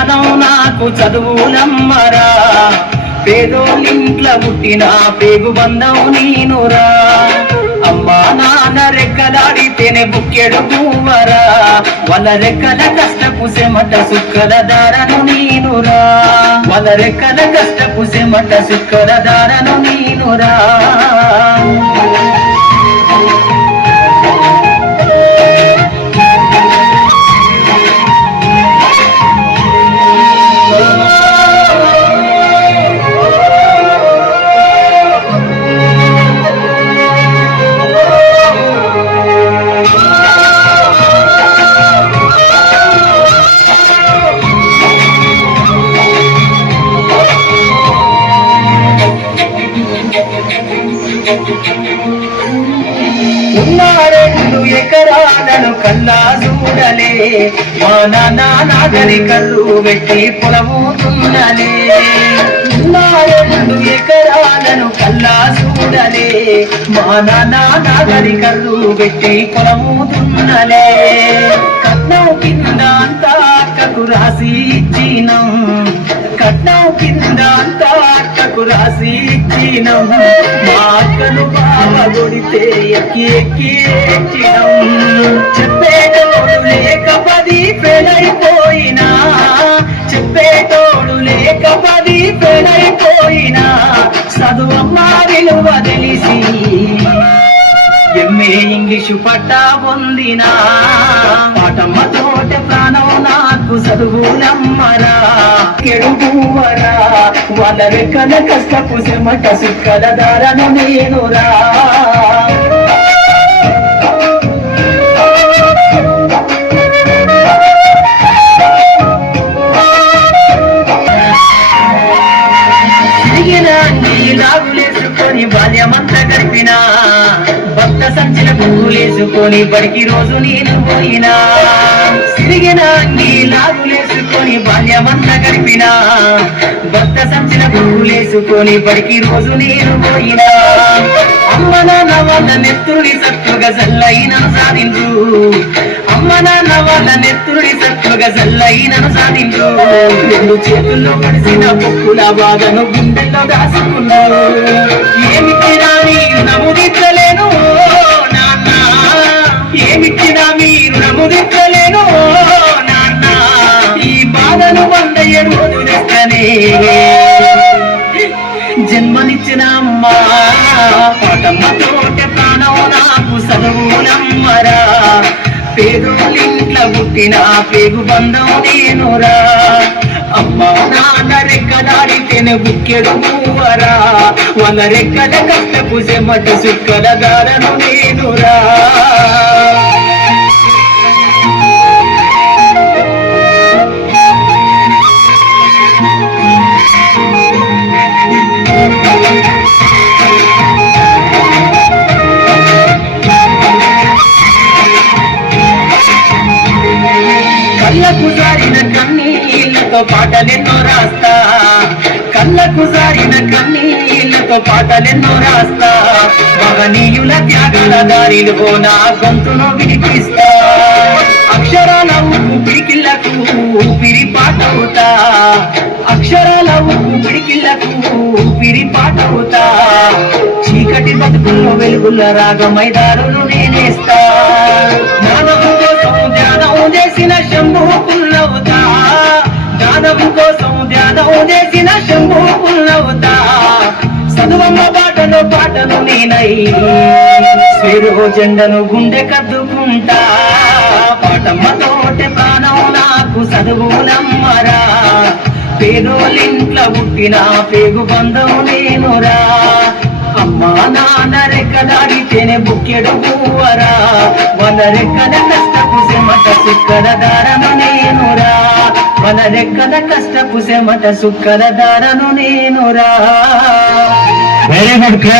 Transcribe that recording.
ప్రాణం నాకు చదువులమ్మరా, పేదోళ్ళింట్ల పుట్టిన పేగు బంధం నీనురా. అమ్మా నాన్న రెక్కలాడితేనే బుక్కెడు పువ్వరా, వాళ్ళ రెక్కల కష్టపు సెమట సుక్కల దారను నీనురా, వాళ్ళ రెక్కల కష్టపు సెమట సుక్కల దారను నీనురా. ఉన్న 2 ఎకరాలను కల్లా చూడలే, మా నాన్న నాగలి కర్రు పెట్టి పొలముతున్నలే. ఉన్న 2 ఎకరాలను కల్లా చూడలే, మా నాన్న నాగలి కర్రు పెట్టి పొలముతున్నలే. కట్నం కింద అంతా అక్కకు రాసి ఇచ్చినం, కట్నం కింద అంతా అక్కకు రాసి ఇచ్చినం. మా అక్కను బావ కొడితే ఎక్కి ఎక్కి ఎక్కినం. చెప్పేటోడు లేక 10 పెళ్ళైపోయినా, చెప్పేటోడు లేక 10 పెళ్ళైపోయినా, చదువమ్మా విలువ తెలిసి ఎంఏ ఇంగ్లీషు పట్టా పొందినా. పాటమ్మ తోట ప్రాణం నాకు చదువులమ్మరా, కెడుగువరా, వాళ్ళ రెక్కల కష్టపు సెమట సుక్కల దారను నేనురా. లాగులేసుకొని బాల్యమంతా గడిపినా, భక్త సంచిన పువ్వులేసుకొని బడికి రోజు నేను పోయినా. సిరిగిన అంగి లాగులేసుకొని బాల్యమంతా గడిపినా, భక్త సంచిన పువ్వులేసుకొని బడికి రోజు నేను పోయినా. అమ్మ నాన్న వాళ్ళ నెత్తుడి సత్తుగా జల్లైనను సాధించు, అమ్మ నాన్న వాళ్ళ నెత్తుడి సత్తుగా జల్లైనను సాధించు. 2 చేతుల్లో కడిసిన పొక్కుల బాధను గుండెల్లో దాసుకున్నావు. ఏమిచ్చినా మీరు నముదించలేను నాన్న, ఏమిచ్చినా మీరు నముదించలేను నాన్న. ఈ బాధను 107 రోజులెక్కనే జన్మనిచ్చిన అమ్మా. పాటమ్మ తోట ప్రాణం నాకు చదువులమ్మరా, పేదోళ్ళింట్ల పుట్టిన పేగు బంధం నేనురా. అమ్మా నాన్న రెక్కలాడితేనే బుక్కెడు పువ్వరా, వాళ్ళ రెక్కల కష్టపు సెమట సుక్కల దారను నేనురా. కళ్ళకు జారిన కన్నీళ్లతో పాటలెన్నో రాస్తా, కళ్ళకు జారిన కన్నీళ్లతో పాటలెన్నో రాస్తా. మహనీయుల త్యాగాల దారిలో నా గొంతును వినిపిస్తా. అక్షరాల ఊపిరికిళ్లకు ఊపిరి పాటవుతా, అక్షరాల ఊపిరికిళ్లకు ఊపిరి పాటవుతా. చీకటి బతుకుల్లో వెలుగుల రాగమైదారులు నేనేస్తా. జ్ఞానం కోసం ధ్యానం చేసిన శంభు పుల్లవుతా, జ్ఞానం కోసం ధ్యానం చేసిన శంభు పుల్లవుతా. చదువమ్మ బాటలో పాటలు నేనై స్వేరో జెండను గుండె కద్దుకుంటా. పాటమ్మ తోట ప్రాణం నాకు చదువులమ్మరా, పేదోళ్ళింట్ల పుట్టిన పేగు బంధం నేనురా. అమ్మా నాన్న రెక్కలాడితేనే బుక్కెడు పువ్వరా, వాళ్ళ రెక్కల కష్టపు సెమట సుక్కల దారను నేనురా, వాళ్ళ రెక్కల కష్టపు సెమట సుక్కల దారను నేనురా. Very good.